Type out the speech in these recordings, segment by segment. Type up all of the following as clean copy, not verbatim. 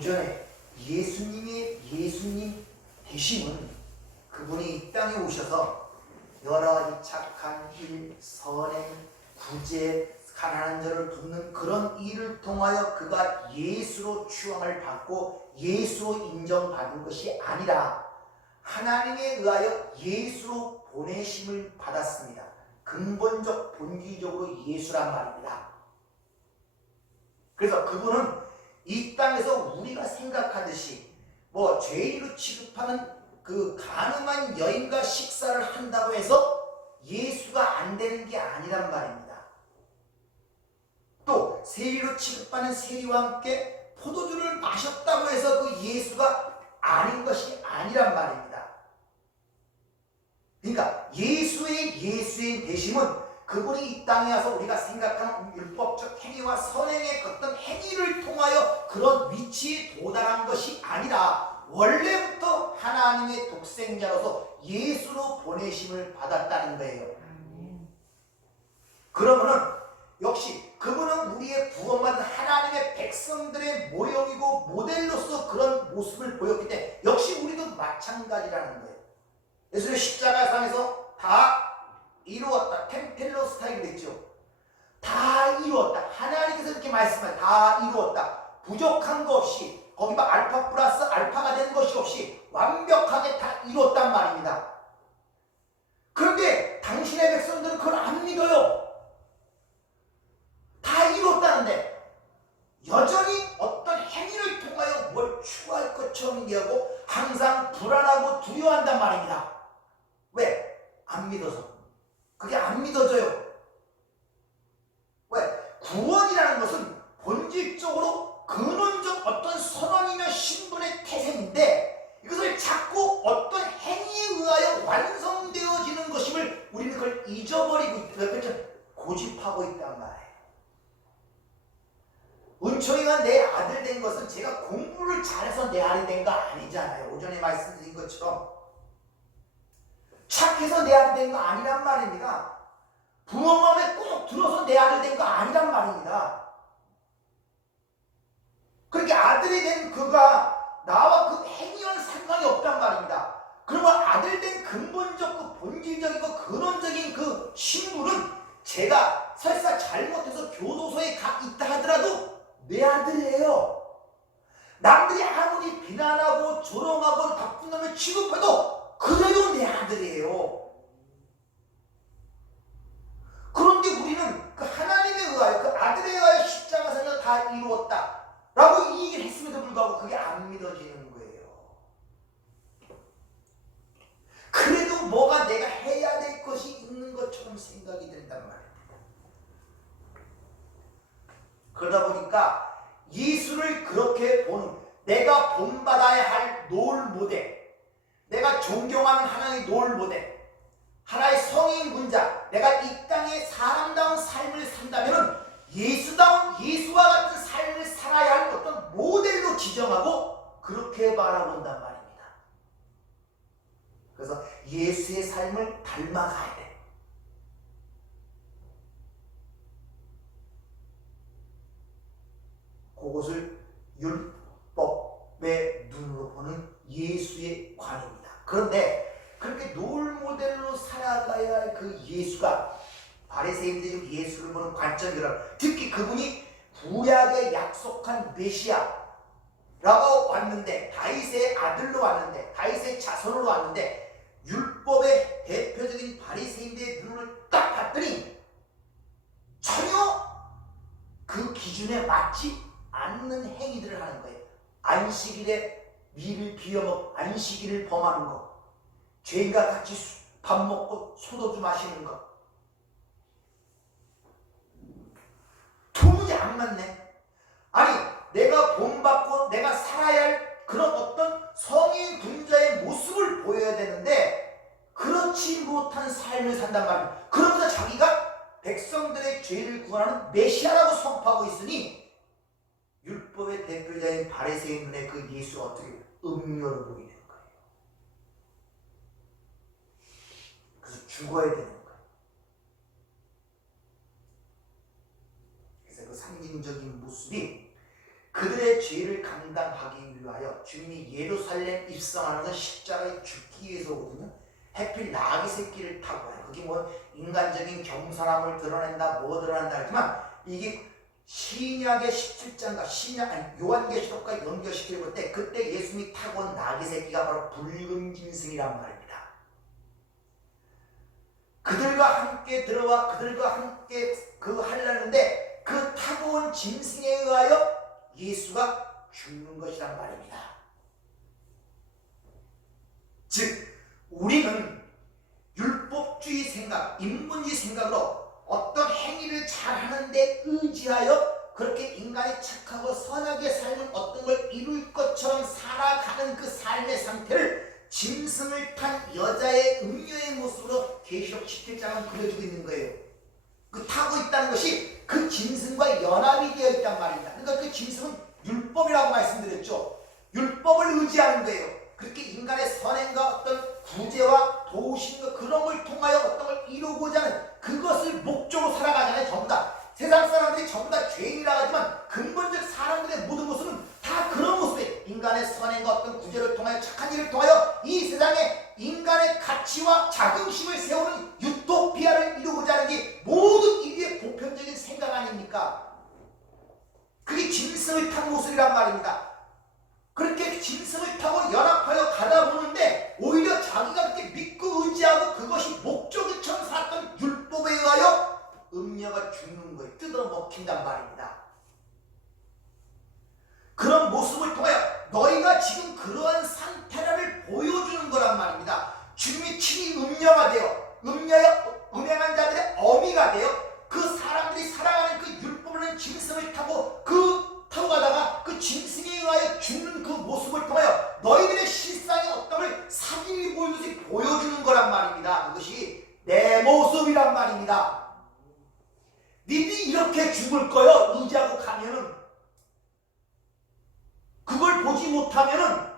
오전에 예수님 되심은 그분이 이 땅에 오셔서 여러 가지 착한 일, 선행, 구제, 가난한 자를 돕는 그런 일을 통하여 그가 예수로 추앙을 받고 예수로 인정받은 것이 아니라 하나님에 의하여 예수로 보내심을 받았습니다. 근본적 본질적으로 예수란 말입니다. 그래서 그분은 이 땅에서 우리가 생각하듯이 뭐 죄인으로 취급하는 그 가늠한 여인과 식사를 한다고 해서 예수가 안 되는 게 아니란 말입니다. 또 세리로 취급하는 세리와 함께 포도주를 마셨다고 해서 그 예수가 아닌 것이 아니란 말입니다. 그러니까 예수의 되심은 그분이 이 땅에 와서 우리가 생각하는 율법적 행위와 선행의 어떤 행위를 통하여 그런 위치에 도달한 것이 아니라 원래부터 하나님의 독생자로서 예수로 보내심을 받았다는 거예요. 그러면은 역시 그분은 우리의 구원받은 하나님의 백성들의 모형이고 모델로서 그런 모습을 보였기 때문에 역시 우리도 마찬가지라는 거예요. 예수의 십자가상에서 다 이루었다. 템펠로스타이로 됐죠. 다 이루었다. 하나님께서 이렇게 말씀하세요. 다 이루었다. 부족한 거 없이 거기 막 알파 플러스 알파가 되는 것이 없이 완벽하게 다 이루었단 말입니다. 그런데 당신의 백성들은 그걸 안 믿어요. 다 이루었다는데 여전히 어떤 행위를 통하여 뭘 추구할 것처럼 얘기하고 항상 불안하고 두려워한단 말입니다. 왜? 안 믿어서. 그게 안 믿어져요. 왜? 구원이라는 것은 본질적으로 근원적 어떤 선언이며 신분의 태생인데 이것을 자꾸 어떤 행위에 의하여 완성되어지는 것임을 우리는 그걸 잊어버리고 있다. 고집하고 있단 말이에요. 은총이가 내 아들 된 것은 제가 공부를 잘해서 내 아들 된 거 아니잖아요. 오전에 말씀드린 것처럼 착해서 내 아들 된 거 아니란 말입니다. 부모 마음에 꼭 들어서 내 아들 된 거 아니란 말입니다. 그렇게 아들이 된 그가 나와 그 행위와는 상관이 없단 말입니다. 그러면 아들 된 근본적 그 본질적인 그 근원적인 그 신분은 제가 설사 잘못해서 교도소에 가 있다 하더라도 내 아들이에요. 남들이 아무리 비난하고 조롱하고 나쁜 놈을 취급해도 그래도 내 아들이에요. 그런데 우리는 그 하나님에 의하여 그 아들에 의하여 십자가상을 다 이루었다 라고 이 얘기를 했음에도 불구하고 그게 안 믿어지는 거예요. 그래도 뭐가 내가 해야 될 것이 있는 것처럼 생각이 된단 말이에요. 그러다 보니까 예수를 그렇게 보는 내가 본받아야 할 롤 모델, 내가 존경하는 하나님의 롤 모델, 하나의 성인 군자, 내가 이 땅에 사람다운 삶을 산다면 예수와 같은 삶을 살아야 할 어떤 모델로 지정하고 그렇게 바라본단 말입니다. 그래서 예수의 삶을 닮아가야 돼. 그것을 율법의 눈으로 보는 예수의 관입니다. 그런데 그렇게 롤 모델로 살아가야 할 그 예수가 바리새인들이 예수를 보는 관점이라 특히 그분이 구약에 약속한 메시아라고 왔는데 다윗의 아들로 왔는데 다윗의 자손으로 왔는데 율법의 대표적인 바리새인들의 눈을 딱 봤더니 전혀 그 기준에 맞지 않는 행위들을 하는 거예요. 안식일에 밀을 비워먹고 안식일을 범하는 것, 죄인과 같이 밥 먹고 소도주 마시는 것, 도무지 안 맞네. 아니 내가 본받고 내가 살아야 할 그런 어떤 성인 군자의 모습을 보여야 되는데 그렇지 못한 삶을 산단 말이에요. 그러면서 자기가 백성들의 죄를 구원하는 메시아라고 선포하고 있으니 율법의 대표자인 바리새인 눈에 그 예수가 어떻게 음료로 보이는 거예요. 그래서 죽어야 되는 거예요. 그래서 그 상징적인 모습이 그 그들의 죄를 감당하기 위하여 주님이 예루살렘 입성하는 건 십자가에 죽기 위해서거든요. 해필 나귀 새끼를 타고 와요. 그게 뭐 인간적인 겸손함을 드러낸다 뭐 드러낸다 하지만 이게 신약의 17장과 요한계시록과 연결시킬 때 그때 예수님이 타고 온 나귀 새끼가 바로 붉은 짐승이란 말입니다. 그들과 함께 들어와 그들과 함께 하려는데 그 타고 온 짐승에 의하여 예수가 죽는 것이란 말입니다. 즉 우리는 율법주의 생각, 인본주의 생각으로 어떤 행위를 잘하는 데 의지하여 그렇게 인간이 착하고 선하게 살면 어떤 걸 이룰 것처럼 살아가는 그 삶의 상태를 짐승을 탄 여자의 음녀의 모습으로 계시록 17장은 그려주고 있는 거예요. 그 타고 있다는 것이 그 짐승과 연합이 되어 있단 말입니다. 그러니까 그 짐승은 율법이라고 말씀드렸죠. 율법을 의지하는 거예요. 그렇게 인간의 선행과 어떤 구제와 도우심과 그런 걸 통하여 어떤 걸 이루고자 하는 그것을 목적으로 살아가잖아요. 전부 다. 세상 사람들이 전부 다 죄인이라 하지만 근본적 사람들의 모든 모습은 다 그런 모습이에요. 인간의 선행과 어떤 구제를 통하여 착한 일을 통하여 이 세상에 인간의 가치와 자긍심을 세우는 유토피아를 이루고자 하는 게 모든 인류의 보편적인 생각 아닙니까? 그게 짐승을 탄 모습이란 말입니다. 그렇게 짐승을 타고 연합하여 가다 보는데 오히려 자기가 그렇게 믿고 의지하고 그것이 목적처럼 살았던 율법에 의하여 음녀가 죽는 거에 뜯어먹힌단 말입니다. 그런 모습을 통하여 너희가 지금 그러한 상태를 보여주는 거란 말입니다. 주님이 친히 음녀가 되어 음행한 자들의 어미가 되어 그 사람들이 살아가는 그 율법을 짐승을 타고 타고 가다가 그 짐승에 의하여 죽는 그 모습을 통하여 너희들의 실상의 어떤 걸 사진이 보여주듯이 보여주는 거란 말입니다. 그것이 내 모습이란 말입니다. 니들이 이렇게 죽을 거요 의지하고 가면은 그걸 보지 못하면은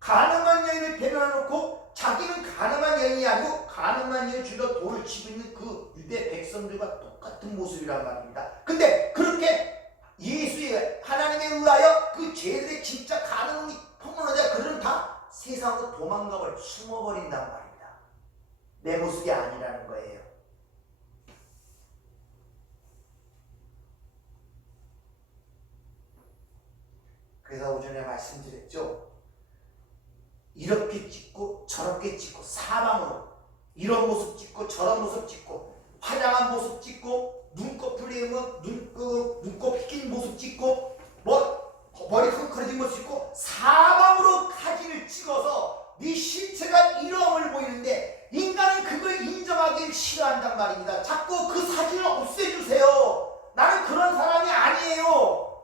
가늠한 여인을 대변해놓고 자기는 가늠한 여인이 아니고 가늠한 여인 주로 돌을 치고 있는 그 유대 백성들과 똑같은 모습이란 말입니다. 근데 그렇게 예수의 하나님에 의하여 그 죄들의 진짜 가늠이 폭로하자 그들은 다 세상으로 도망가버려 숨어버린단 말입니다. 내 모습이 아니라는 거예요. 그래서 오전에 말씀드렸죠. 이렇게 찍고 저렇게 찍고 사방으로 이런 모습 찍고 저런 모습 찍고 화장한 모습 찍고 눈꺼풀 내면 눈곱 낀 모습 찍고 머리 헝클어진 모습 찍고 사방으로 사진을 찍어서 네 실체가 이러함을 보이는데 인간은 그걸 인정하기 싫어한단 말입니다. 자꾸 그 사진을 없애주세요. 나는 그런 사람이 아니에요.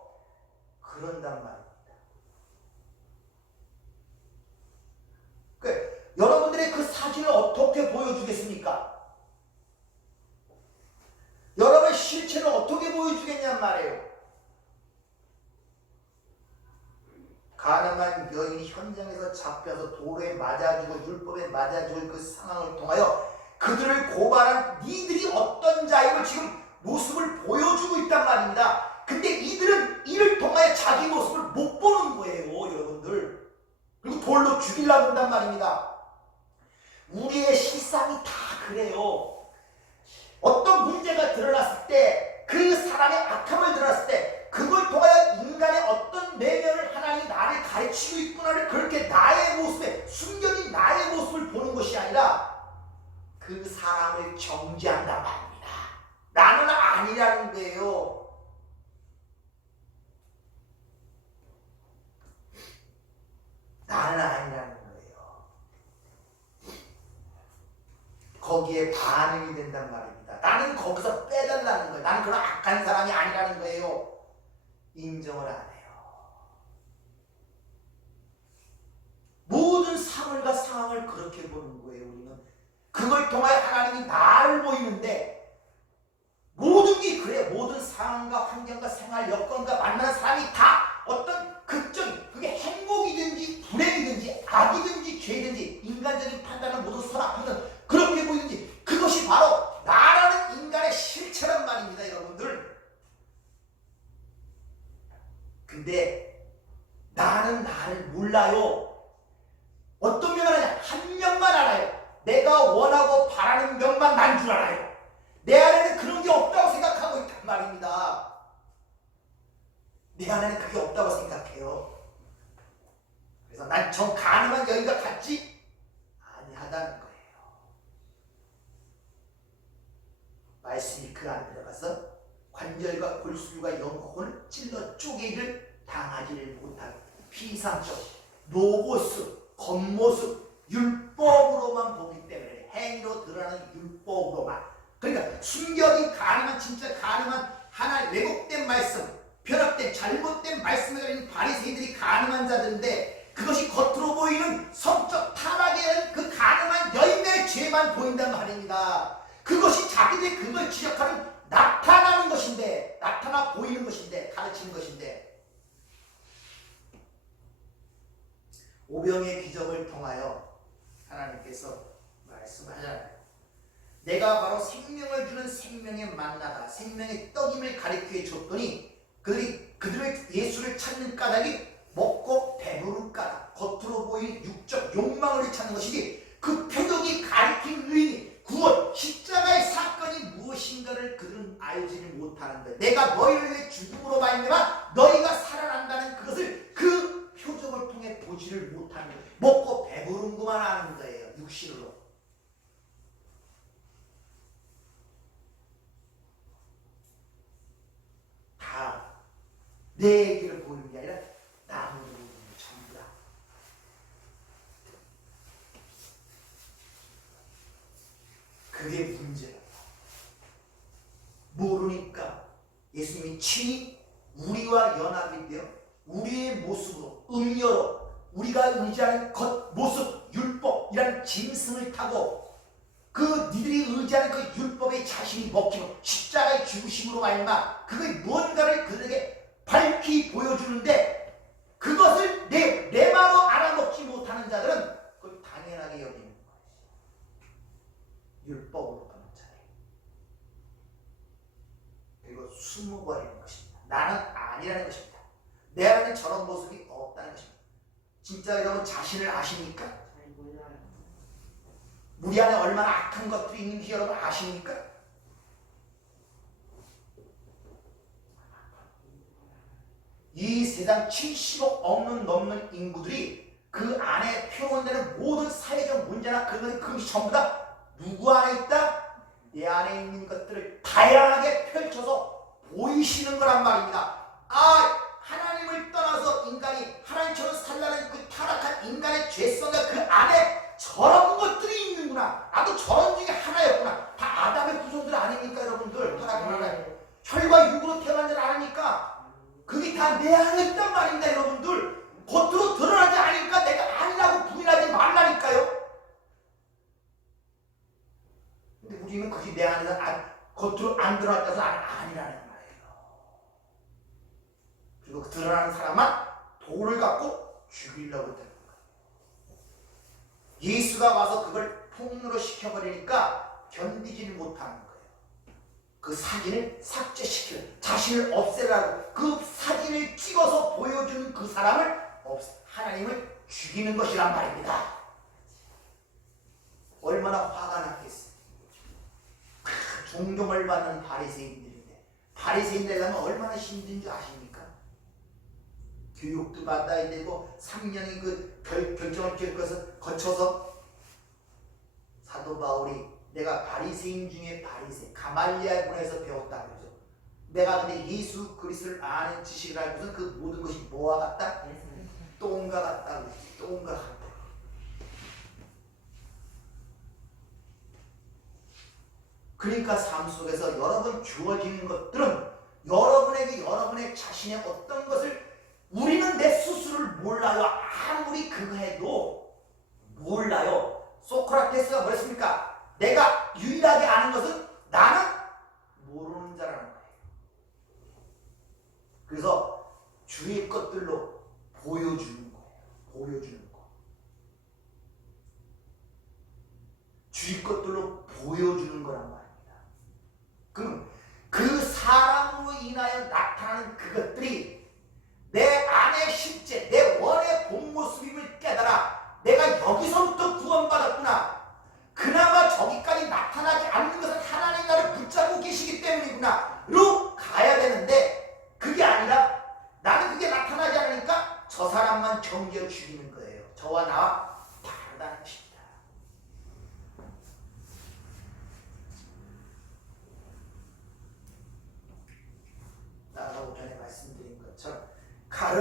그런단 말입니다. 여러분들의 그 사진을 어떻게 보여주겠습니까? 여러분의 실체를 어떻게 보여주겠냔 말이에요. 가늠한 여인이 현장에서 잡혀서 돌에 맞아 죽어 율법에 맞아 죽을 그 상황을 통하여 그들을 고발한 니들이 어떤 자임을 지금 모습을 보여주고 있단 말입니다. 근데 이들은 이를 통하여 자기 모습을 못 보는 거예요, 여러분들. 그리고 돌로 죽이려고 한단 말입니다. 우리의 실상이 다 그래요. 어떤 문제가 드러났을 때 그 사람의 악함을 드러났을 때 그걸 통하여 인간의 어떤 내면을 하나님이 나를 가르치고 있구나를 그렇게 나의 모습에 숨겨진 나의 모습을 보는 것이 아니라 그 사람을 정죄한단 말입니다. 나는 아니라는 거예요. 나는 아니라는 거예요. 거기에 반응이 된단 말입니다. 나는 거기서 빼달라는 거예요. 나는 그런 악한 사람이 아니라는 거예요. 인정을 안 해요. 모든 사물과 상황을 그렇게 보는 거예요. 우리는 그걸 통하여 하나님이 나를 보이는데 모든 게 그래요. 모든 상황과 환경과 생활 여건과 만나는 사람이 다 어떤 극적인 그게 행복이든지 불행이든지 악이든지 죄든지 인간적인 판단은 모두 선악하는 그렇게 보이든지 그것이 바로 나라는 인간의 실체란 말입니다. 여러분들 몰라요. 어떤 명만 하냐? 한 명만 알아요. 내가 원하고 바라는 명만 난 줄 알아요. 내 안에는 그런 게 없다고 생각하고 있단 말입니다. 내 안에는 그게 없다고 생각해요. 그래서 난 저 가늠한 여인과 같지 아니하다는 거예요. 말씀이 그 안에 들어가서 관절과 골수가 영혼을 찔러 쪼개기를 당하지를 못하고 피상적, 로고스, 겉모습, 율법으로만 보기 때문에 행위로 드러나는 율법으로만. 그러니까 순결이 가능한 진짜 가능한 하나의 왜곡된 말씀, 편협된 잘못된 말씀을 가진 바리새인들이 가능한 자들인데 그것이 겉으로 보이는 성적 타락의 그 가능한 여인의 죄만 보인단 말입니다. 그것이 자기들이 그걸 지적하는 나타나는 것인데, 나타나 보이는 것인데, 가르치는 것인데, 오병의 기적을 통하여 하나님께서 말씀하잖아요. 내가 바로 생명을 주는 생명의 만나다, 생명의 떡임을 가리켜 줬더니 그들의 예수를 찾는 까닭이 먹고 배부른 까닭, 겉으로 보이는 육적 욕망을 찾는 것이지 그 표적이 가리킨 의미, 구원, 십자가의 사건이 무엇인가를 그들은 알지를 못하는 거예요. 내가 너희를 위해 죽음으로 말미암아 너희가 살아난다는 그것을 그 표적을 통해 보지를 못하는 거예요. 먹고 배부른 것만 아는 거예요. 육신으로. 다 내 얘기를 보이는 게 아니라 나무를 보이는 게 전부 다. 그게 문제예요. 모르니까 예수님이 친히 우리와 연합이 되어 우리의 모습으로, 음료로 우리가 의지하는 겉모습, 율법이라는 짐승을 타고 그 니들이 의지하는 그 율법의 자신이 먹히고 십자가의 죽으심으로 말미암아 그의 무언가를 그들에게 밝히 보여주는데 그것을 내 마음으로 알아먹지 못하는 자들은 그걸 당연하게 여기는 거예요. 율법으로 보는 자들. 그리고 숨어버리는 것입니다. 나는 아니라는 것입니다. 내 안에는 저런 모습이 없다는 것입니다. 진짜 여러분 자신을 아십니까? 우리 안에 얼마나 악한 것들이 있는지 여러분 아십니까? 이 세상 70억 넘는 인구들이 그 안에 표현되는 모든 사회적 문제나 그런 것이 전부 다 누구 안에 있다? 내 안에 있는 것들을 다양하게 펼쳐서 보이시는 거란 말입니다. 하나님을 떠나서 인간이 하나님처럼 살라는 그 타락한 인간의 죄성과 그 안에 저런 것들이 있는구나. 나도 저런 중에 하나였구나. 다 아담의 후손들 아닙니까 여러분들? 타락한 하나님. 혈과 육으로 태어난 자는 아닙니까? 그게 다 내 안에 있단 말입니다 여러분들. 겉으로 드러나지 않으니까 내가 아니라고 부인하지 말라니까요. 근데 우리는 그게 내 안에서 겉으로 안 드러났다고 해서 아니라는 말이에요. 그리고 드러나는 사람만 돌을 갖고 죽이려고 했다는 거예요. 예수가 와서 그걸 폭로로 시켜버리니까 견디지를 못하는 거예요. 그 사진을 삭제시키는, 자신을 없애라고 그 사진을 찍어서 보여주는 그 사람을 하나님을 죽이는 것이란 말입니다. 얼마나 화가 났겠어요. 존경을 받는 바리새인들인데 바리새인들 가면 얼마나 힘든 줄 아십니까? 교육도 받아야 되고 3년의 그 결정을 거쳐서 사도 바울이 내가 바리새인 중에 바리새 가말리엘 문에서 배웠다 그러죠. 내가 근데 예수 그리스도를 아는 지식을 알고서 그 모든 것이 뭐와 같다? 똥과 같다 그러죠. 똥과 같다. 그러니까 삶 속에서 여러분 주어지는 것들은 여러분에게 여러분의 자신의 어떤 것을 우리는 내 스스로를 몰라요. 아무리 그거 해도 몰라요. 소크라테스가 뭐랬습니까? 내가 유일하게 아는 것은 나는 모르는 자라는 거예요. 그래서 주의 것들로 보여주는 거예요. 보여주는 거. 주의 것들로 보여주는 거란 말입니다. 그럼 그 사람으로 인하여 나타나는 그것들이 내 안의 실제, 내 원의 본 모습이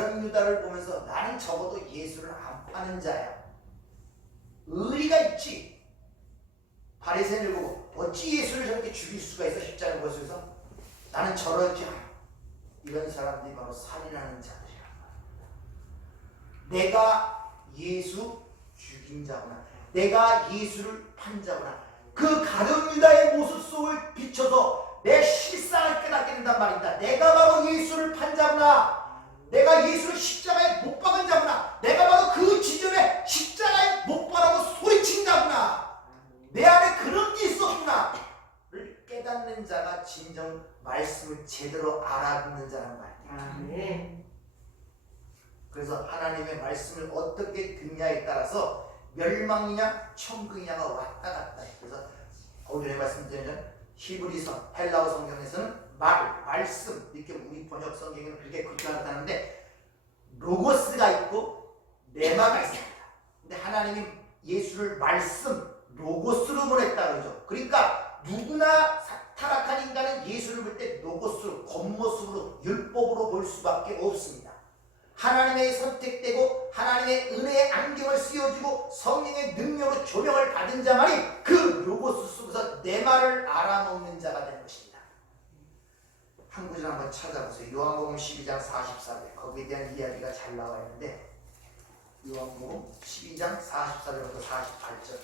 가룟 유다를 보면서 나는 적어도 예수를 안 파는 자야. 의리가 있지. 바리새인을 보고 어찌 예수를 저렇게 죽일 수가 있어? 십자가를 보면서 나는 저러지 않아. 이런 사람들이 바로 살인하는 자들이야. 내가 예수 죽인 자구나. 내가 예수를 판 자구나. 그 가룟 유다의 모습 속을 비춰서 내 실상을 깨닫게 된단 말입니다. 내가 바로 예수를 판 자구나. 내가 예수를 십자가에 못 박은 자구나. 내가 바로 그 지점에 십자가에 못 박으라고 소리친 자구나. 내 안에 그런 게 있었구나 를 깨닫는 자가 진정 말씀을 제대로 알아듣는 자란 말이에요. 그래서 하나님의 말씀을 어떻게 듣냐에 따라서 멸망이냐 천국이냐가 왔다 갔다 해요. 그래서 오늘의 말씀드리면 히브리서 헬라어 성경에서는 말씀 이렇게 우리 번역 성경에는 그렇게 나타나는데 로고스가 있고 레마가 있습니다. 근데 하나님이 예수를 말씀 로고스로 보냈다 그러죠. 그러니까 누구나 타락한 인간은 예수를 볼 때 로고스로 겉모습으로 율법으로 볼 수밖에 없습니다. 하나님의 선택되고 하나님의 은혜의 안경을 씌워주고 성령의 능력으로 조명을 받은 자만이 그 로고스 속에서 내 말을 알아먹는 자가 되는 것입니다. 한 구절 한번 찾아보세요. 요한복음 12장 44절 거기에 대한 이야기가 잘 나와 있는데 요한복음 12장 44절부터 48절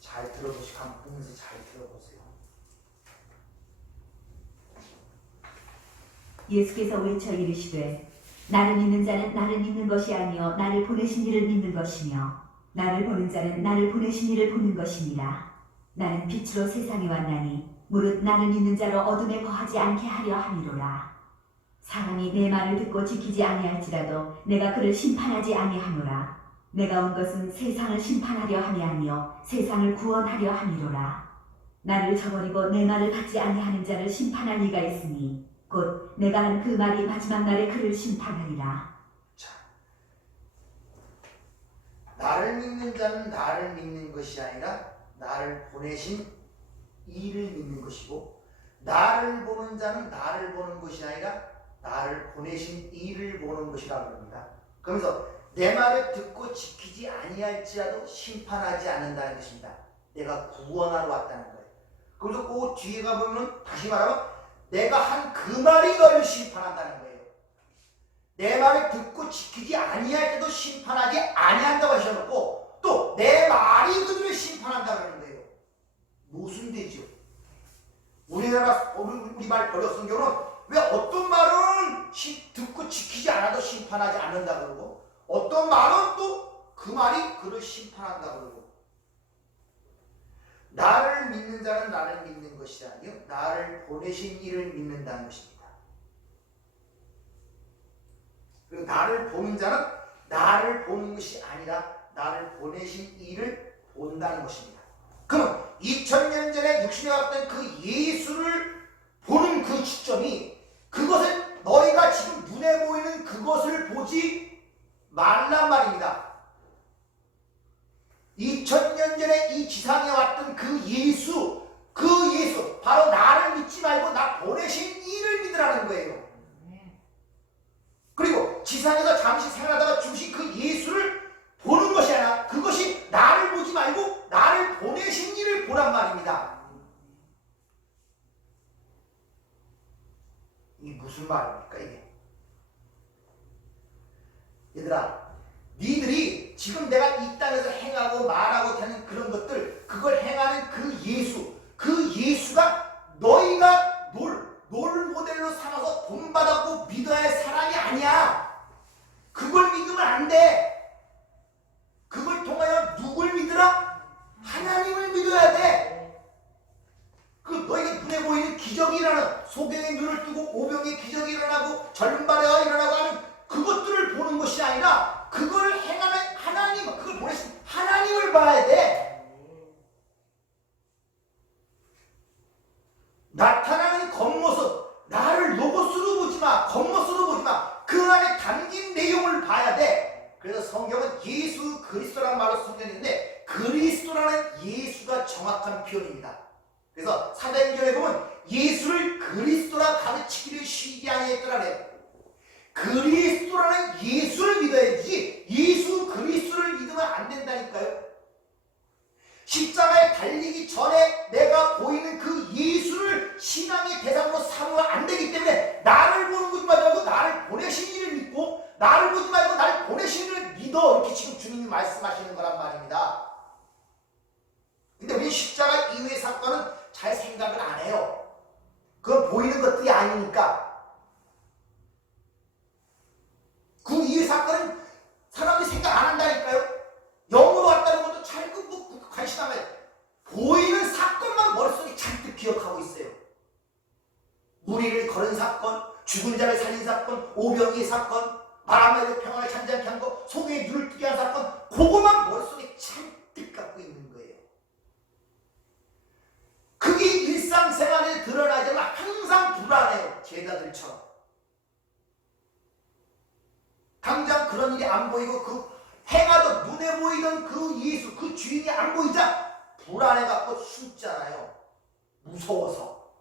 잘 들어보시고 한번 보면서 잘 들어보세요. 예수께서 외쳐 이르시되 나를 믿는 자는 나를 믿는 것이 아니요 나를 보내신 이를 믿는 것이며 나를 보는 자는 나를 보내신 이를 보는 것이니라. 나는 빛으로 세상에 왔나니 무릇 나를 믿는 자로 어둠에 거하지 않게 하려 함이로라. 사람이 내 말을 듣고 지키지 아니할지라도 내가 그를 심판하지 아니하노라. 내가 온 것은 세상을 심판하려 함이 아니요 세상을 구원하려 함이로라. 나를 저버리고 내 말을 받지 아니하는 자를 심판할 이가 있으니 곧 내가 한 그 말이 마지막 날에 그를 심판하리라. 자, 나를 믿는 자는 나를 믿는 것이 아니라 나를 보내신 이를 믿는 것이고 나를 보는 자는 나를 보는 것이 아니라 나를 보내신 이를 보는 것이라고 합니다. 그러면서 내 말을 듣고 지키지 아니할지라도 심판하지 않는다는 것입니다. 내가 구원하러 왔다는 거예요. 그래서 그 뒤에 가보면 다시 말하면 내가 한 그 말이 너를 심판한다는 거예요. 내 말을 듣고 지키지 아니할 때도 심판하지 아니한다고 하셔놓고 또 내 말이 그들을 심판한다고 하는 거예요. 모순되죠. 우리 말 번역 성경은 왜 어떤 말은 듣고 지키지 않아도 심판하지 않는다 그러고 어떤 말은 또 그 말이 그를 심판한다 그러고 나를 믿는 자는 나를 믿는 것이 아니요 나를 보내신 이를 믿는다는 것입니다. 그리고 나를 보는 자는 나를 보는 것이 아니라 나를 보내신 이를 본다는 것입니다. 그럼 2000년 전에 육신에 왔던 그 예수를 보는 그 시점이 그것을 너희가 지금 눈에 보이는 그것을 보지 말란 말입니다. 2000년 전에 이 지상에 왔던 그 예수 바로 나를 믿지 말고 나 보내신 이를 믿으라는 거예요. 그리고 지상에서 잠시 생활하다가 죽으신 그 예수를 보는 것이 아니라 그것이 나를 보지 말고 나를 보내신 이를 보란 말입니다. 이게 무슨 말입니까 이게? 얘들아, 니들이 지금 내가 이 땅에서 행하고 말하고 하는 그런 것들, 그걸 행하는 그 예수가 너희가 롤 모델로 삼아서 본받았고 믿어야 할 사람이 아니야. 그걸 믿으면 안 돼. 그걸 통하여 누굴 믿으라? 하나님을 믿어야 돼. 그 너희가 눈에 보이는 기적이 일어나는, 소경의 눈을 뜨고 오병의 기적이 일어나고 젊은 바레가 일어나고 하는 그것들을 보는 것이 아니라 그걸 행하는 하나님, 그걸 보내신 하나님을 봐야 돼. 나타나는 겉모습, 나를 로고스로 보지 마, 겉모습으로 보지 마. 그 안에 담긴 내용을 봐야 돼. 그래서 성경은 예수 그리스도라는 말로 성경인데 그리스도라는 예수가 정확한 표현입니다. 그래서 사도행전에 보면 예수를 그리스도라 가르치기를 쉬지 아니했더라래요. 그리스도라는 예수를 믿어야지 예수 그리스도를 믿으면 안 된다니까요. 십자가에 달리기 전에 내가 보이는 그 예수를 신앙의 대상으로 삼으면 안 되기 때문에 나를 보지 말고 나를 보내신 이를 믿고 나를 보지 말고 나를 보내신 이를 믿어, 이렇게 지금 주님이 말씀하시는 거란 말입니다. 근데 우리 십자가 이후의 사건은 잘 생각을 안 해요. 그건 보이는 것들이 아니니까. 그 이후의 사건은 사람들이 생각 안 한다니까요. 영으로 왔다는 것도 잘 관심 안 해요. 보이는 사건만 머릿속에 잔뜩 기억하고 있어요. 무리를 걸은 사건, 죽은 자를 살린 사건, 오병이의 사건, 바람에도 평화를 찬지않게 한 거, 속에 눈을 뜨게 한 사건, 그것만 머릿속에 잔뜩 갖고 있는 거예요. 그게 일상생활에 드러나지만 항상 불안해요. 제자들처럼. 당장 그런 일이 안 보이고 그 행하던 눈에 보이던 그 예수, 그 주인이 안 보이자 불안해갖고 숨잖아요. 무서워서.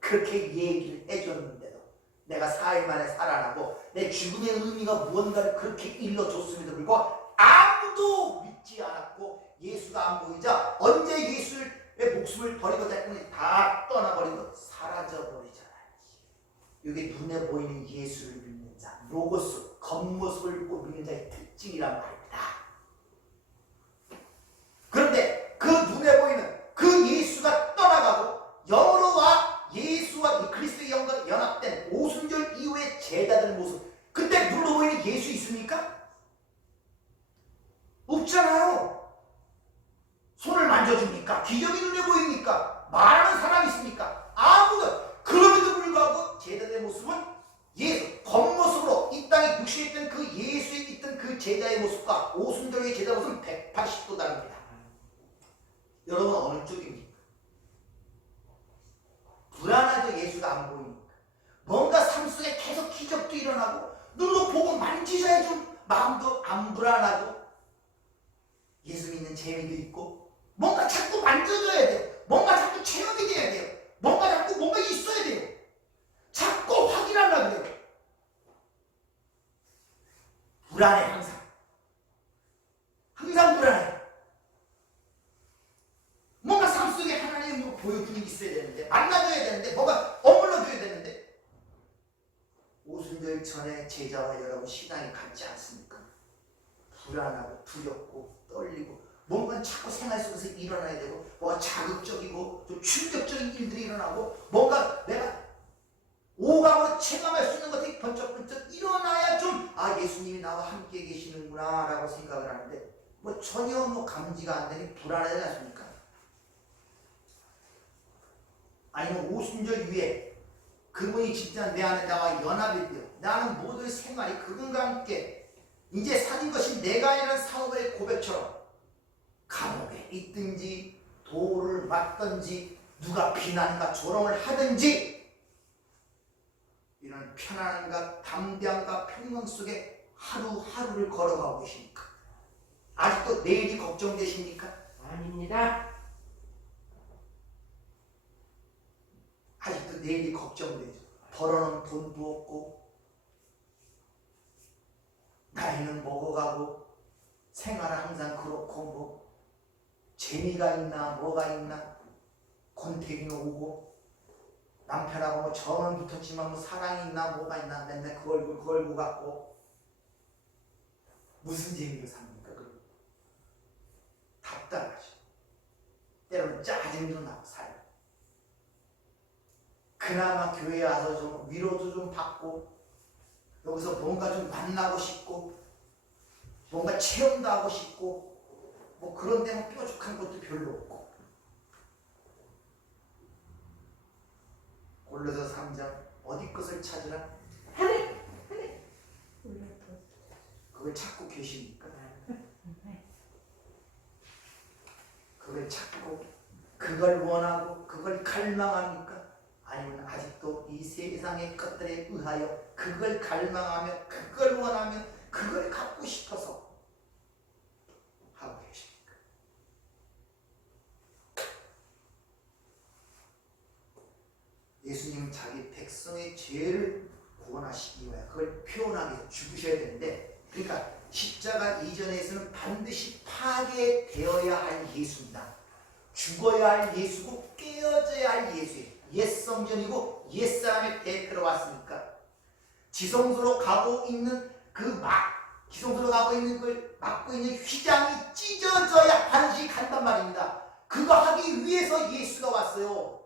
그렇게 얘기를 해줬는데도 내가 4일 만에 살아나고 내 죽음의 의미가 무언가를 그렇게 일러줬음에도 불구하고 아무도 믿지 않았고 예수가 안 보이자 언제 예수의 목숨을 버리고자 했더니 다 떠나버리고 사라져버리잖아요. 이게 눈에 보이는 예수를 믿는 자, 로고스, 겉모습을 보고 믿는 자의 특징이란 말입니다. 그런데 그 눈에 보이는 그 예수가 떠나가고 영으로와 예수와 이 그리스도의 영과 연합된 오순절 이후의 제자들 모습, 그때 눈으로 보이는 예수 있습니까? 없잖아요. 손을 만져줍니까? 기적이 눈에 보입니까? 말하는 사람이 있습니까? 아무도. 그럼에도 불구하고 제자들의 모습은 예수, 겉모습으로 이 땅에 육신에 있던 그 예수에 있던 그 제자의 모습과 오순절의 제자 모습은 180도 다릅니다. 여러분 어느 쪽입니까? 불안하죠. 예수가 안 보이니까. 뭔가 삶 속에 계속 기적도 일어나고 눈으로 보고 만지셔야 좀 마음도 안 불안하고 예수 믿는 재미도 있고 뭔가 자꾸 만져줘야 돼요. 뭔가 자꾸 체험이 돼야 돼요. 뭔가 자꾸 뭔가 있어야 돼요. 자꾸 확인하려고 그래요. 불안해 항상. 항상 불안해. 뭔가 삶 속에 하나님의 뭐 보여주는 게 있어야 되는데 만나줘야 되는데 뭔가 어물러줘야 되는데 오순절 전에 제자와 여러분 신앙이 같지 않습니까? 불안하고 두렵고 떨리고 뭔가 자꾸 생활 속에서 일어나야 되고 뭔가 자극적이고 좀 충격적인 일들이 일어나고 뭔가 내가 오감으로 체감할 수 있는 것들이 번쩍번쩍 일어나야 좀 예수님이 나와 함께 계시는구나 라고 생각을 하는데 뭐 전혀 감지가 안 되니 불안하지 않습니까? 아니면 오순절 위에 그분이 진짜 내 안에 나와 연합이 되어 나는 모든 생활이 그분과 함께 이제 사는 것이 내가 아니라는 사도의 고백처럼 감옥에 있든지 돌을 맞든지 누가 비난과 조롱을 하든지 이런 편안함과 담대함과 평강 속에 하루하루를 걸어가고 계십니까? 아직도 내일이 걱정되십니까? 아닙니다. 아직도 내일이 걱정되죠. 벌어놓은 돈도 없고 나이는 먹어가고 생활은 항상 그렇고 뭐 재미가 있나 뭐가 있나 권태기는 오고 남편하고 뭐 정은 붙었지만 뭐 사랑이 있나 뭐가 있나 맨날 그 얼굴 같고 무슨 재미로 삽니까? 그럼 답답하죠. 때로는 짜증도 나고 살아요. 그나마 교회에 와서 좀 위로도 좀 받고 여기서 뭔가 좀 만나고 싶고 뭔가 체험도 하고 싶고 뭐 그런 데는 뾰족한 것도 별로 없고 골로새 3장 어디 것을 찾으라? 하늘 그걸 찾고 계십니까? 그걸 찾고 그걸 원하고 그걸 갈망합니까? 아니면 아직도 이 세상의 것들에 의하여 그걸 갈망하며 그걸 원하며 그걸 갖고 싶어서 하고 계십니까? 하나님은 자기 백성의 죄를 구원하시기 위하여 그걸 표현하기 위해서 죽으셔야 되는데, 그러니까 십자가 이전에서는 반드시 파괴되어야 할 예수입니다. 죽어야 할 예수고 깨어져야 할 예수예요. 옛 성전이고 옛 사람의 대표로 왔으니까 지성소로 가고 있는 지성소로 가고 있는 걸 막고 있는 휘장이 찢어져야 반드시 간단 말입니다. 그거 하기 위해서 예수가 왔어요.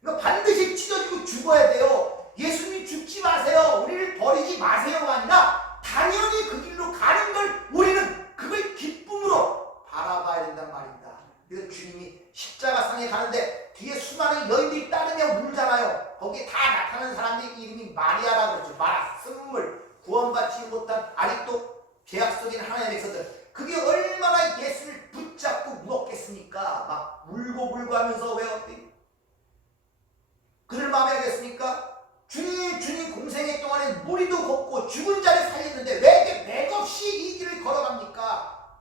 그러니까 반드시 찢어지고 죽어야 돼요. 예수님이 죽지 마세요, 우리를 버리지 마세요가 아니라 당연히 그 길로 가는 걸 우리는 그걸 기쁨으로 바라봐야 된단 말입니다. 그래서 주님이 십자가상에 가는데 뒤에 수많은 여인들이 따르며 울잖아요. 거기에 다 나타나는 사람들의 이름이 마리아라고 그러죠. 마라, 쓴물, 구원받지 못한 아직도 죄악 속인 하나님의 백성들. 그게 얼마나 예수를 붙잡고 무겁겠습니까? 막 울고 하면서 왜요? 그들 마음에 하겠습니까? 주님 공생애 동안에 무리도 걷고 죽은 자를 살렸는데 왜 이렇게 맥없이 이 길을 걸어갑니까?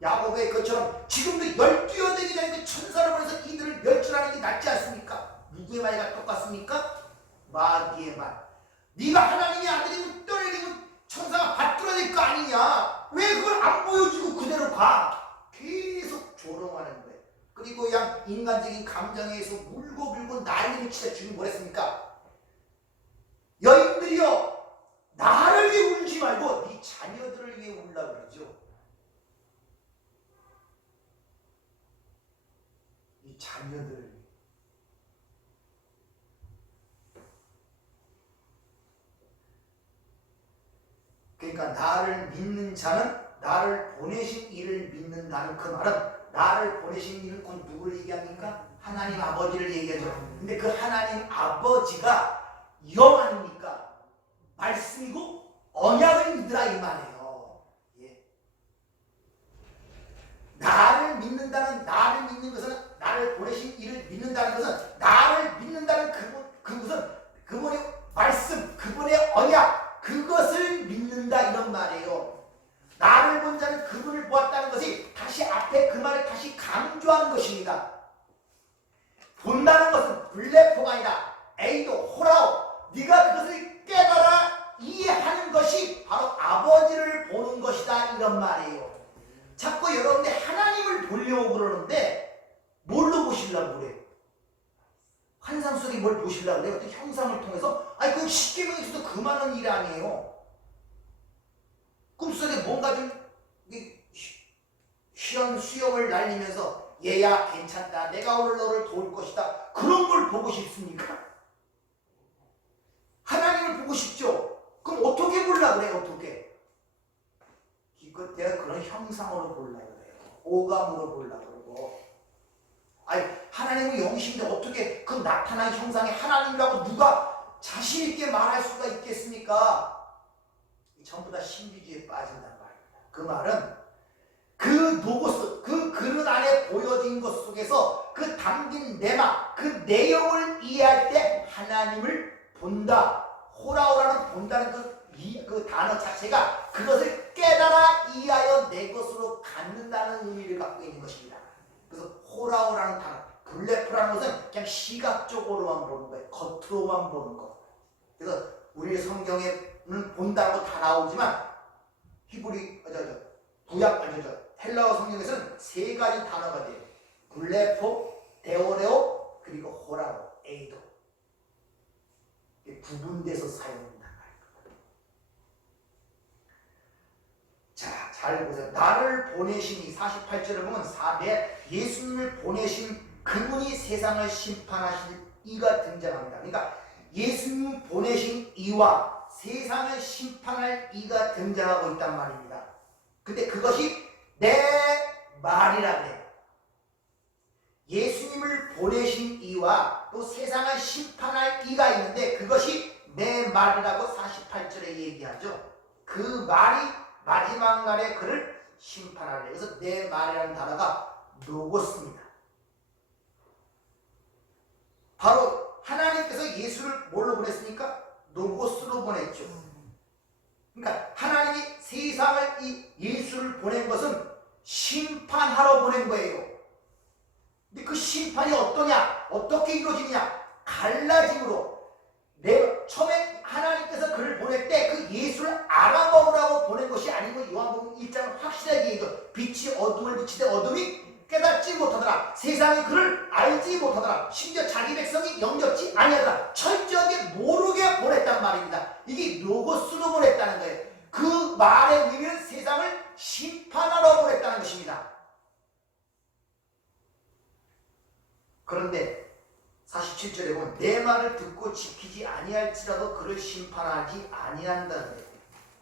야곱의 것처럼 지금도 12여대기 전에 그 천사를 보내서 이들을 멸절하는 게 낫지 않습니까? 누구의 말과 똑같습니까? 마귀의 말. 네가 하나님의 아들이면 떠내리면 천사가 받들어낼 거 아니냐? 왜 그걸 안 보여주고 그대로 가? 계속 조롱하는 거예요. 그리고 그냥 인간적인 감정에 의해서 울고 난리를 치자. 주님 뭐랬습니까? 여인들이여, 나를 위해 울지 말고 네 자녀들을 위해 울라 그러죠. 이 자녀들을 위해. 그러니까 나를 믿는 자는 나를 보내신 이를 믿는다는 그 말은, 나를 보내신 이는 곧 누구를 얘기합니까? 하나님 아버지를 얘기하죠. 근데 그 하나님 아버지가 영 아닙니까? 말씀이고 언약을 믿으라 이 말이에요. 예. 나를 믿는 것은, 나를 보내신 이를 믿는다는 것은, 나를 믿는다는 그분의 말씀, 그분의 언약, 그것을 믿는다 이런 말이에요. 나를 본 자는 그분을 보았다는 것이 다시 앞에 그 말을 다시 강조하는 것입니다. 본다는 것은 블레포가 아니라 에이도, 호라오, 네가 그것을 깨달아 이해하는 것이 바로 아버지를 보는 것이다 이런 말이에요. 자꾸 여러분들 하나님을 보려고 그러는데 뭘로 보시려고 그래요? 환상 속에 뭘 보시려고 그래요? 어떤 형상을 통해서? 아니 그 십계명에서도 그만한 일 아니에요. 꿈속에 뭔가 좀 희연 수염을 날리면서 얘야 괜찮다, 내가 오늘 너를 도울 것이다, 그런 걸 보고 싶습니까? 하나님을 보고 싶죠? 그럼 어떻게 보려고 그래요? 어떻게? 기껏 내가 그런 형상으로 보려고 그래요. 오감으로 보려고 그러고. 아니 하나님은 영이신데 어떻게 그 나타난 형상이 하나님이라고 누가 자신 있게 말할 수가 있겠습니까? 전부 다 신비주의에 빠진단 말입니다. 그 말은 그 노고스, 그 그릇 안에 보여진 것 속에서 그 담긴 내막, 그 내용을 이해할 때 하나님을 본다. 호라오라는 본다는 그 단어 자체가 그것을 깨달아 이해하여 내 것으로 갖는다는 의미를 갖고 있는 것입니다. 그래서 호라오라는 단어, 블레프라는 것은 그냥 시각적으로만 보는 거예요. 겉으로만 보는 것. 그래서 우리 성경에는 본다고 다 나오지만 헬라어 성경에서는 세 가지 단어가 돼요. 블레포, 데오레오, 그리고 호라오, 에이도. 구분돼서 사용된단 말이에요. 자, 잘 보세요. 나를 보내신 이 48절을 보면 예수님을 보내신 그분이 세상을 심판하실 이가 등장합니다. 그러니까 예수님 보내신 이와 세상을 심판할 이가 등장하고 있단 말입니다. 근데 그것이 내 말이라 그래요. 예수님을 보내신 이와 또 세상을 심판할 이가 있는데 그것이 내 말이라고 48절에 얘기하죠. 그 말이 마지막 날에 그를 심판하래. 그래서 내 말이라는 단어가 로고스입니다. 바로 하나님께서 예수를 뭘로 보냈습니까? 로고스로 보냈죠. 그러니까 하나님이 세상을 이 예수를 보낸 것은 심판하러 보낸 거예요. 근데 그 심판이 어떠냐? 어떻게 이루어지느냐? 달라짐으로 처음에 하나님께서 그를 보낼 때 그 예수를 알아먹으라고 보낸 것이 아니고 요한복음 1장은 확실하게 얘기해요. 빛이 어둠을 비치되 어둠이 깨닫지 못하더라. 세상이 그를 알지 못하더라. 심지어 자기 백성이 영접지 아니하더라. 철저하게 모르게 보냈단 말입니다. 이게 로고스로 보냈다는 거예요. 그 말의 의미는 세상을 심판하러 보냈다는 것입니다. 그런데 47절에 보면 내 말을 듣고 지키지 아니할지라도 그를 심판하지 아니한다는 거예요.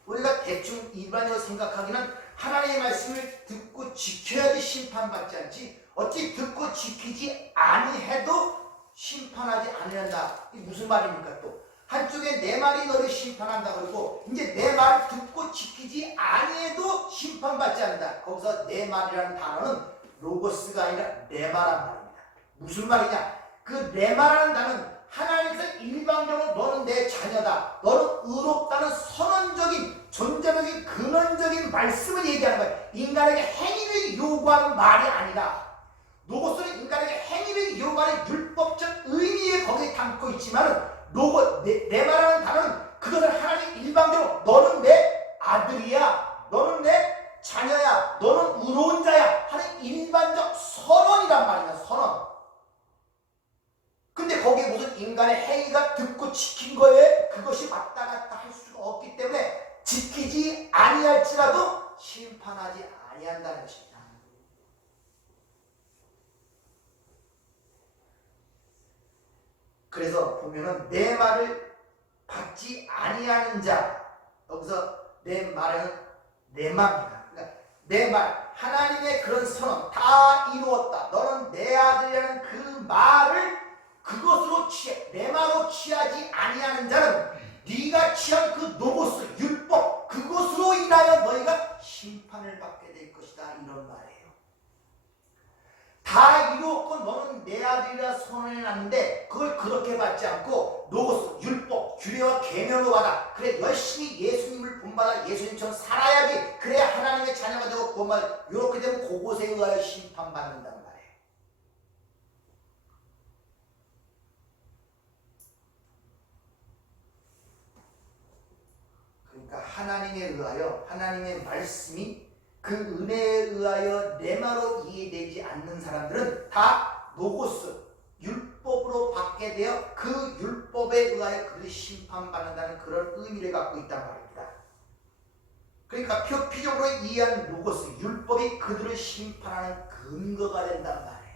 우리가 대충 일반적으로 생각하기는 하나님의 말씀을 듣고 지켜야지 심판받지 않지 어찌 듣고 지키지 아니해도 심판하지 아니한다. 이게 무슨 말입니까? 또 한쪽에 내 말이 너를 심판한다 그러고 이제 내 말 듣고 지키지 아니해도 심판받지 않는다. 거기서 내 말이라는 단어는 로고스가 아니라 레마란 말입니다. 무슨 말이냐? 그 레마라는 단어는 하나님께서 일방적으로 너는 내 자녀다, 너는 의롭다는 선언적인 존재적인 근원적인 말씀을 얘기하는 거예요. 인간에게 행위를 요구하는 말이 아니라 로고스는 인간에게 행위를 요구하는 율법적 의미에 거기에 담고 있지만 레마라는 단어는 그것을 하나님 일방적으로 너는 내 아들이야, 너는 내 자녀야, 너는 의로운 자야 하는 일반적 선언이란 말이야. 선언. 근데 거기에 무슨 인간의 행위가 듣고 지킨 거에 그것이 왔다 갔다 할 수가 없기 때문에 지키지 아니할지라도 심판하지 아니한다는 것입니다. 그래서 보면은 내 말을 받지 아니하는 자, 여기서 내 말은 내 말입니다. 그러니까 내 말, 하나님의 그런 선언 다 이루었다. 너는 내 아들이라는 그 말을 그것으로 내 말로 취하지 아니하는 자는 네가 취한 그 노고스 율법 그것으로 인하여 너희가 심판을 받게 될 것이다. 이런 말이에요. 다 이루었고 너는 내 아들이라 선언해놨는데 그걸 그렇게 받지 않고 노고스 율법 규례와 계명으로 받아. 그래 열심히 예수님을 본받아 예수님처럼 살아야지. 그래야 하나님의 자녀가 되고 구원받아. 이렇게 되면 그것에 의하여 심판받는다. 그러니까 하나님에 의하여 하나님의 말씀이 그 은혜에 의하여 레마로 이해되지 않는 사람들은 다 노고스 율법으로 받게 되어 그 율법에 의하여 그들이 심판받는다는 그런 의미를 갖고 있단 말입니다. 그러니까 표피적으로 이해한 노고스 율법이 그들을 심판하는 근거가 된단 말이에요.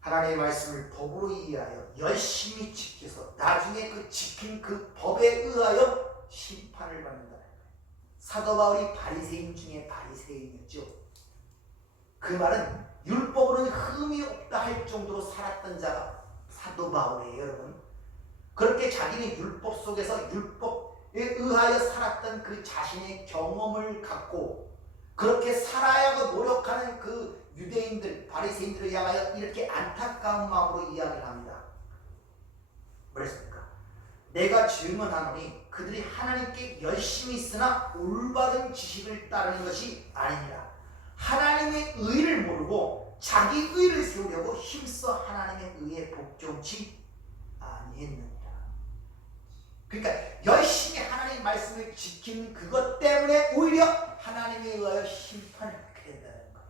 하나님의 말씀을 법으로 이해하여 열심히 지켜서 나중에 그 지킨 그 법에 의하여 심판을 받는다는 거예요. 사도 바울이 바리새인 중에 바리새인이었죠. 그 말은 율법으로는 흠이 없다 할 정도로 살았던 자가 사도 바울이에요. 여러분 그렇게 자기는 율법 속에서 율법에 의하여 살았던 그 자신의 경험을 갖고 그렇게 살아야 하고 노력하는 그 유대인들, 바리새인들을 향하여 이렇게 안타까운 마음으로 이야기를 합니다. 그랬습니까? 내가 증언하노니 그들이 하나님께 열심히 있으나 올바른 지식을 따르는 것이 아니니라. 하나님의 의를 모르고 자기 의를 세우려고 힘써 하나님의 의에 복종치 아니했느니라. 그러니까 열심히 하나님의 말씀을 지키는 그것 때문에 오히려 하나님에 의하여 심판을 받게 된다는 거예요.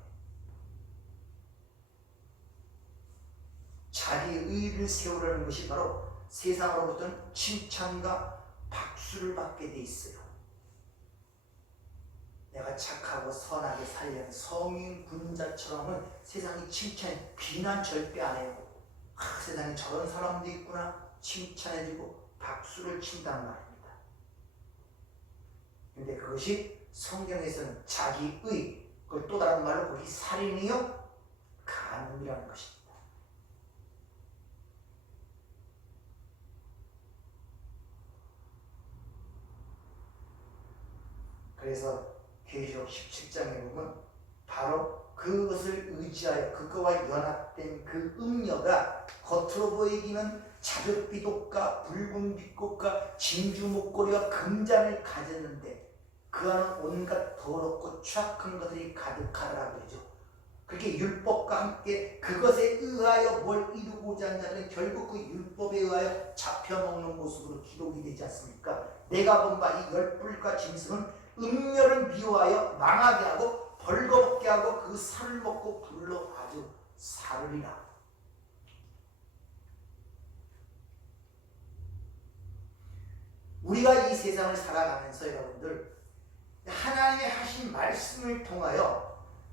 자기 의를 세우려는 것이 바로 세상으로부터는 칭찬과 박수를 받게 돼 있어요. 내가 착하고 선하게 살려는 성인 군자처럼은 세상이 칭찬, 비난 절대 안 해요. 세상에 저런 사람도 있구나 칭찬해주고 박수를 친단 말입니다. 근데 그것이 성경에서는 자기의, 그걸 또 다른 말로 거기 살인이요 간음이라는 것입니다. 그래서 계시록 17장에 보면 바로 그것을 의지하여 그거와 연합된 그 음녀가 겉으로 보이기는 자줏빛 옷과 붉은 빛꽃과 진주 목걸이와 금잔을 가졌는데 그 안은 온갖 더럽고 추악한 것들이 가득하더라 그러죠. 그렇게 율법과 함께 그것에 의하여 뭘 이루고자 하는 자들은 결국 그 율법에 의하여 잡혀먹는 모습으로 기록이 되지 않습니까? 내가 본 바 이 열불과 짐승은 음녀를 미워하여 망하게 하고 벌거벗게 하고 그 살을 먹고 불로 아주 사르리라. 우리가 이 세상을 살아가면서 여러분들 하나님의 하신 말씀을 통하여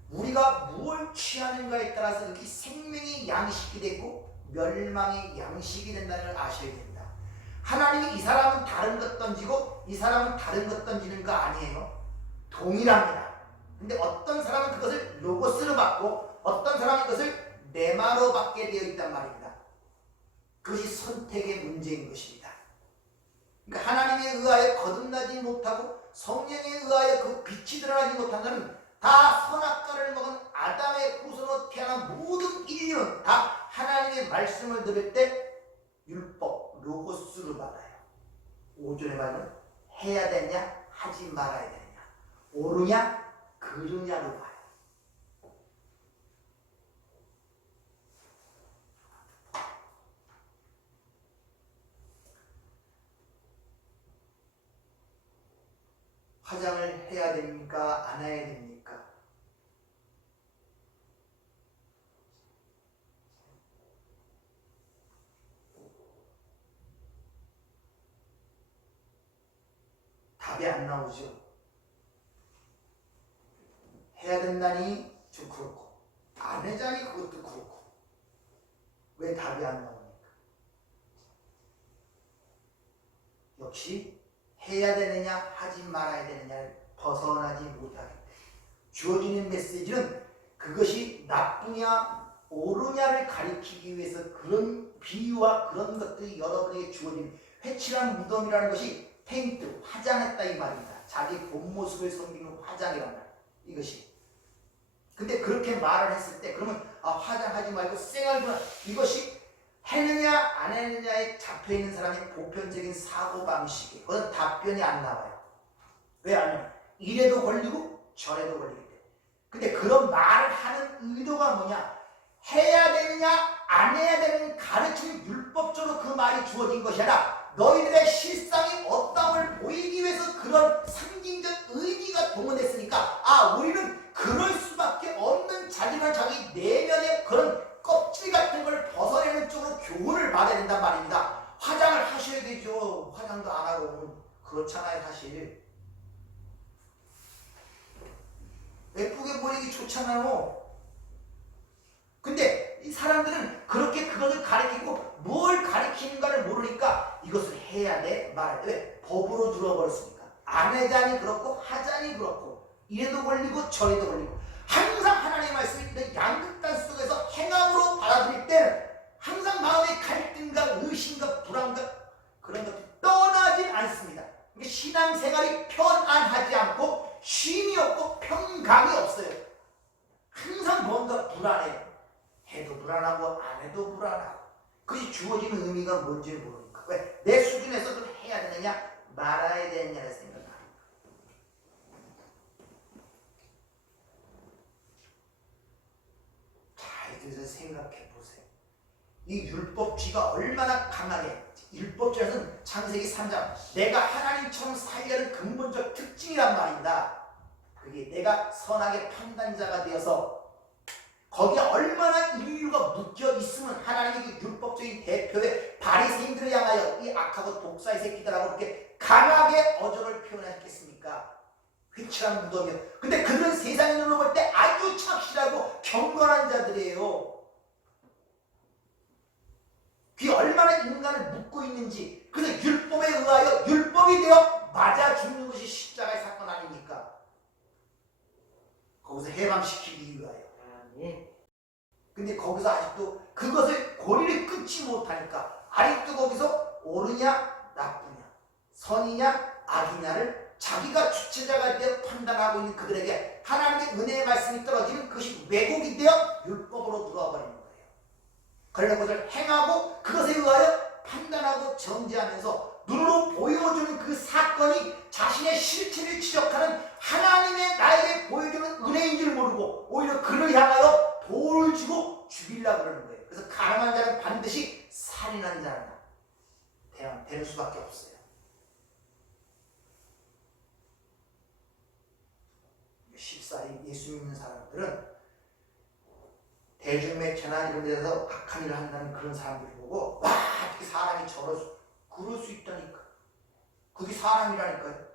우리가 무엇을 취하는가에 따라서 이렇게 생명의 양식이 되고 멸망의 양식이 된다는 걸 아셔야 됩니다. 하나님이 이 사람은 다른 것 던지고 이 사람은 다른 것 던지는 거 아니에요. 동일합니다. 근데 어떤 사람은 그것을 로고스로 받고 어떤 사람은 그것을 네마로 받게 되어 있단 말입니다. 그것이 선택의 문제인 것입니다. 그러니까 하나님에 의하여 거듭나지 못하고 성령에 의하여 그 빛이 드러나지 못한 자는 다 선악과를 먹은 아담의 후손으로 태어난 모든 인류는 다 하나님의 말씀을 들을 때 율법, 로고스를 받아요. 5절의 말은 해야 되냐 하지 말아야 되느냐, 옳으냐 그르냐로 봐요. 화장을 해야 됩니까? 안 해야 됩니까? 답이 안 나오죠. 해야 된다니 좀 그렇고 안 해자니 그것도 그렇고 왜 답이 안 나옵니까? 역시 해야 되느냐 하지 말아야 되느냐를 벗어나지 못하게 주어지는 메시지는 그것이 나쁘냐 옳으냐를 가리키기 위해서 그런 비유와 그런 것들이 여러분에게 주어진 회칠한 무덤이라는 것이 페인트, 화장했다 이 말입니다. 자기 본 모습을 섬기는 화장이란 말 이것이. 근데 그렇게 말을 했을 때 그러면 화장하지 말고 쌩얼구나 이것이 했느냐 안 했느냐에 잡혀있는 사람의 보편적인 사고방식이에요. 그건 답변이 안 나와요. 왜 아니면 이래도 걸리고 저래도 걸리기 때문에. 근데 그런 말을 하는 의도가 뭐냐, 해야 되느냐 안 해야 되는 가르치는 율법적으로 그 말이 주어진 것이 아니라 너희들의 실상이 어떠함을 보이기 위해서 그런 상징적 의미가 동원됐으니까 우리는 그럴 수밖에 없는 자기만 자기 내면의 그런 껍질 같은 걸 벗어내는 쪽으로 교훈을 받아야 된단 말입니다. 화장을 하셔야 되죠. 화장도 안 하고 그렇잖아요. 사실 예쁘게 보이기 좋잖아요. 근데 이 사람들은 그렇게 그것을 가리키고 뭘 가리키는가를 모르니까 이것을 해야 돼 말아야 돼. 왜? 법으로 들어버렸으니까. 안 하자니 그렇고 하자니 그렇고 이래도 걸리고 저래도 걸리고 항상 하나님의 말씀이 있는 양극단 속에서 행함으로 받아들일 때는 항상 마음의 갈등과 의심과 불안과 그런 것들이 떠나질 않습니다. 그러니까 신앙생활이 편안하지 않고 쉼이 없고 평강이 없어요. 항상 뭔가 불안해요. 해도 불안하고 안 해도 불안하고 그것이 주어지는 의미가 뭔지를 모르니까. 왜? 내 수준에서 좀 해야 되느냐 말아야 되느냐를 생각합니다. 그래서 생각해 보세요. 이 율법주의가 얼마나 강하게, 율법주의는 창세기 3장 내가 하나님처럼 살려는 근본적 특징이란 말입니다. 그게 내가 선악의 판단자가 되어서 거기에 얼마나 인류가 묶여 있으면 하나님의 그 율법적인 대표의 바리새인들을 향하여 이 악하고 독사의 새끼들하고 이렇게 강하게 어조를 표현했겠습니까? 회칠한 무덤이요. 근데 그들은 세상의 눈으로 볼 때 아주 착실하고 경건한 자들이에요. 그게 얼마나 인간을 묶고 있는지. 그래서 율법에 의하여 율법이 되어 맞아 죽는 것이 십자가의 사건 아닙니까? 거기서 해방시키기 위하여. 근데 거기서 아직도 그것을 고리를 끊지 못하니까 아직도 거기서 옳으냐 나쁘냐 선이냐 악이냐를 자기가 주체자가 되어 판단하고 있는 그들에게 하나님의 은혜의 말씀이 떨어지는 그것이 왜곡이 되어 율법으로 들어와 버리는 거예요. 그러나 그것을 행하고 그것에 의하여 판단하고 정죄하면서 눈으로 보여주는 그 사건이 자신의 실체를 지적하는 하나님의 나에게 보여주는 은혜인 줄 모르고 오히려 그를 향하여 돌을 주고 죽이려고 그러는 거예요. 그래서 가늠한 자는 반드시 살인한 자라 되는 수밖에 없어요. 쉽사리 예수 믿는 사람들은 대중매체나 이런 데서 악한 일을 한다는 그런 사람들 보고 와 어떻게 사람이 그럴 수 있다니까. 그게 사람이라니까요.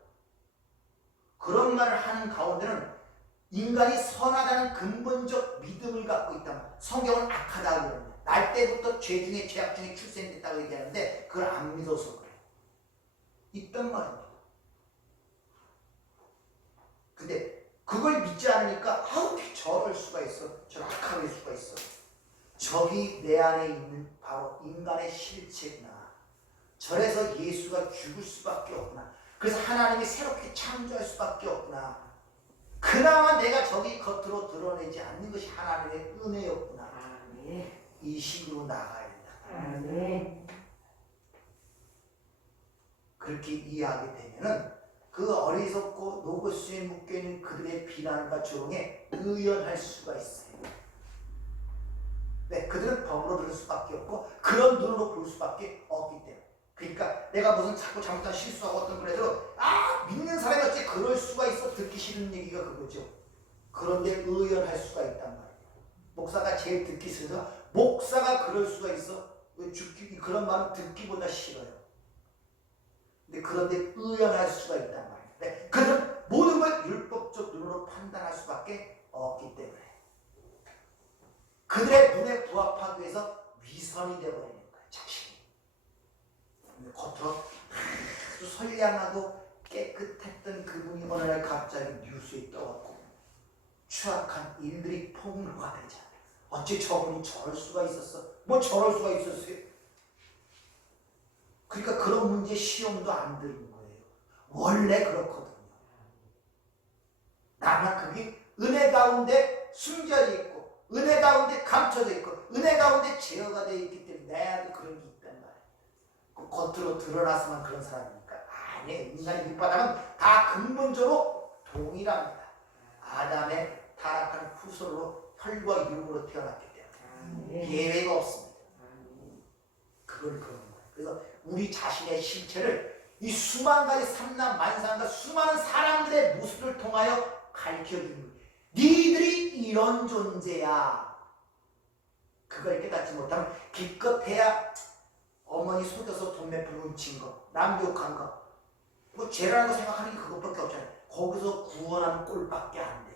그런 말을 하는 가운데는 인간이 선하다는 근본적 믿음을 갖고 있다. 성경은 악하다고 그럽니다. 날 때부터 죄 중에 죄악 중에 출생됐다고 얘기하는데 그걸 안 믿어서 그래요. 있단 말입니다. 근데 그걸 믿지 않으니까 어떻게 저럴 수가 있어? 저럴 악하게 수가 있어? 저기 내 안에 있는 바로 인간의 실체구나. 저래서 예수가 죽을 수밖에 없구나. 그래서 하나님이 새롭게 창조할 수밖에 없구나. 그나마 내가 저기 겉으로 드러내지 않는 것이 하나님의 은혜였구나. 아멘. 이 식으로 나가야 된다. 아멘. 그렇게 이해하게 되면은 그 어리석고 노고수에 묶여있는 그들의 비난과 조롱에 의연할 수가 있어요. 네, 그들은 법으로 들을 수밖에 없고 그런 눈으로 볼 수밖에 없기 때문에. 그러니까 내가 무슨 자꾸 잘못한 실수하고 어떤 걸 해도 믿는 사람이 어째 그럴 수가 있어. 듣기 싫은 얘기가 그거죠. 그런데 의연할 수가 있단 말이에요. 목사가 제일 듣기 싫어서 목사가 그럴 수가 있어. 그런 말은 듣기보다 싫어요. 근데 그런데 의연할 수가 있단 말이에요. 네, 그들은 모든 걸 율법적 눈으로 판단할 수밖에 없기 때문에 그들의 눈에 부합하기 위해서 위선이 되어버리는 거예요. 자신이. 겉으로 아주 선량하고 깨끗했던 그분이 어느 날 갑자기 뉴스에 떠갖고 추악한 일들이 폭로가 되잖아요. 어째 저분이 저럴 수가 있었어? 뭐 저럴 수가 있었어요? 그러니까 그런 문제 시험도 안 드는 거예요. 원래 그렇거든요. 다만 그게 은혜 가운데 숨겨져 있고 은혜 가운데 감춰져 있고 은혜 가운데 제어가 되어 있기 때문에 내 안에 그런 게 있단 말이에요. 겉으로 드러나서만 그런 사람이니까 아니에요. 인간의 밑바닥은 다 근본적으로 동일합니다. 아담의 타락한 후손으로 혈과 육으로 태어났기 때문에 예외가 없습니다. 그걸 그런 거예요. 그래서 우리 자신의 실체를 이 수만 가지 삼남만상과 수많은 사람들의 모습을 통하여 가르쳐주는 거예요. 니들이 이런 존재야. 그걸 깨닫지 못하면 기껏해야 어머니 속여서 돈 몇 푼 훔친 거, 남 욕한 거, 뭐 죄라는 거 생각하는 게 그것밖에 없잖아요. 거기서 구원하는 꼴밖에 안 돼요.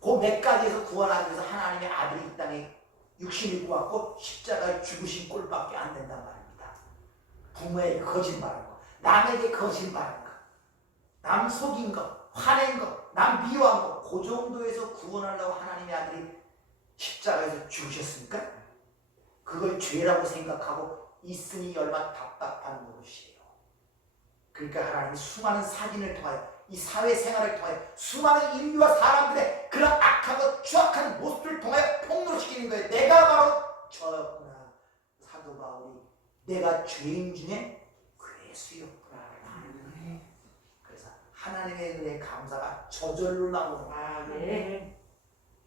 그 몇 가지에서 구원하기 위해서 하나님의 아들이 이 땅에 육신 입고 왔고 십자가에 죽으신 꼴밖에 안 된단 말입니다. 부모에게 거짓말한 거, 남에게 거짓말한 거, 남 속인 거, 화낸 거, 남 미워한 거, 그 정도에서 구원하려고 하나님의 아들이 십자가에서 죽으셨습니까? 그걸 죄라고 생각하고 있으니 얼마나 답답한 노릇이에요. 그러니까 하나님이 수많은 사진을 통하여 이 사회생활을 통하여 수많은 인류와 사람들의 그런 악하고 추악한 모습을 통하여 폭로시키는 거예요. 내가 바로 저였구나. 사도 바울이 내가 죄인 중에 괴수였구나. 그래서 하나님의 은혜의 감사가 저절로 나오는 거예요.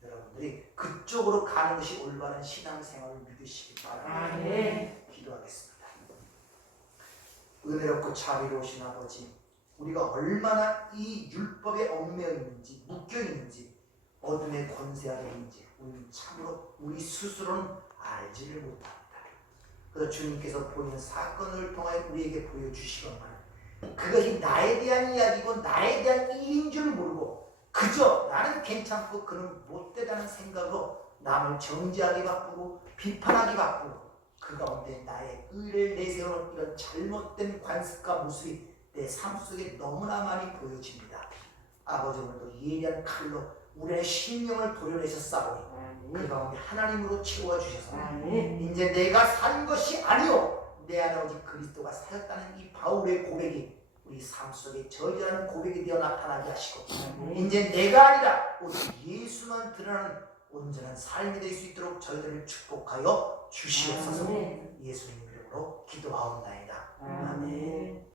여러분들이 그쪽으로 가는 것이 올바른 신앙생활을 믿으시기 바랍니다. 기도하겠습니다. 은혜롭고 자비로우신 아버지, 우리가 얼마나 이 율법에 얽매여 있는지, 묶여 있는지, 어둠의 권세 아래 있는지 우리는 참으로 우리 스스로는 알지를 못합니다. 그래서 주님께서 보이는 사건을 통하여 우리에게 보여주시건만 그것이 나에 대한 이야기고 나에 대한 일인 줄 모르고 그저 나는 괜찮고 그는 못되다는 생각으로 남을 정죄하기 바쁘고 비판하기 바쁘고 그 가운데 나의 의를 내세우는 이런 잘못된 관습과 모습이 내 삶 속에 너무나 많이 보여집니다. 아버지, 오늘도 예리한 칼로 우리의 심령을 도려내셨사오니 그 가운데 하나님으로 채워주셔서 이제 내가 산 것이 아니요 내 안에 오직 그리스도가 사셨다는 이 바울의 고백이 우리 삶 속에 저지하는 고백이 되어 나타나게 하시고 이제 내가 아니라 오직 예수만 드러나는 온전한 삶이 될 수 있도록 저희들을 축복하여 주시옵소서. 예수님 이름으로 기도하옵나이다. 아멘.